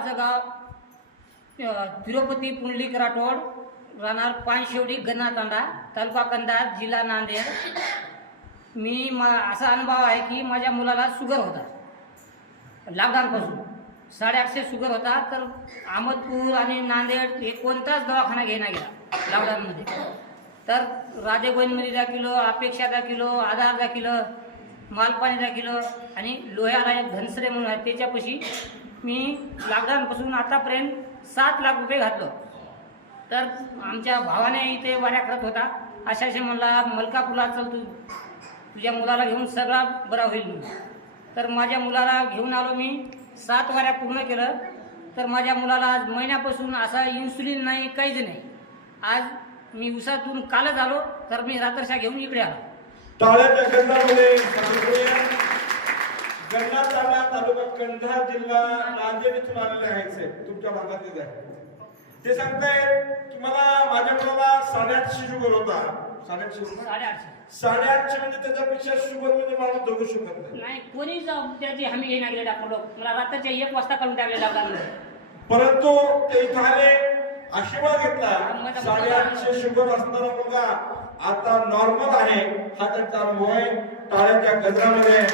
माझं गाव तिरुपती पुंडलिक राठोड, राहणार पानशेवडी, गन्नातांडा, तालुका कंधार, जिल्हा नांदेड. असा अनुभव आहे की माझ्या मुलाला शुगर होता लॉकडाऊनपासून. 850 शुगर होता. तर अहमदपूर आणि नांदेड हे कोणताच दवाखाना घेण्यात गेला लॉकडाऊनमध्ये. तर राजेगोविंदमध्ये दाखिलो, अपेक्षा दाखिलो, आधार दाखिलो, मालपाणी दाखिलो आणि लोह्याला एक धनसरे म्हणून आहे त्याच्यापाशी मी लॉकडाऊनपासून आतापर्यंत 7 लाख रुपये घातलो. तर आमच्या भावाने इथे वाऱ्या करत होता. अशाशे म्हणला मलकापूरला चल, तुझ्या मुलाला घेऊन सगळा बरा होईल म्हणून. तर माझ्या मुलाला घेऊन आलो मी. 7 वाऱ्या पूर्ण केलं. तर माझ्या मुलाला आज महिन्यापासून असा इन्सुलिन नाही, काहीच नाही. आज मी उसातून कालच आलो, तर मी रात्रशा घेऊन इकडे आलो. टाळ्याच्या गंधामध्ये गन्नातांडा तालुका कंधार जिल्हा नांदेड इथून आलेले आहेत साहेब, तुमच्या भागातलेच आहे. ते सांगतायत की मला माझ्या मुलाला 850 शुगर होता. 850 म्हणजे त्याच्यापेक्षा शुगर म्हणजे माणूस जगू शकत नाही. कोणीच त्याची हमी घेणार गेले डॉक्टर लोक. मला रात्रीच्या 1 वाजता करून टाकले लॉकडाऊन. परंतु ते इथं आले, आशीर्वाद घेतला. 850 शुगर असणारा मुलगा आता नॉर्मल आहे. हा त्यांचा अनुभव आहे. टाळ्याच्या गजरामध्ये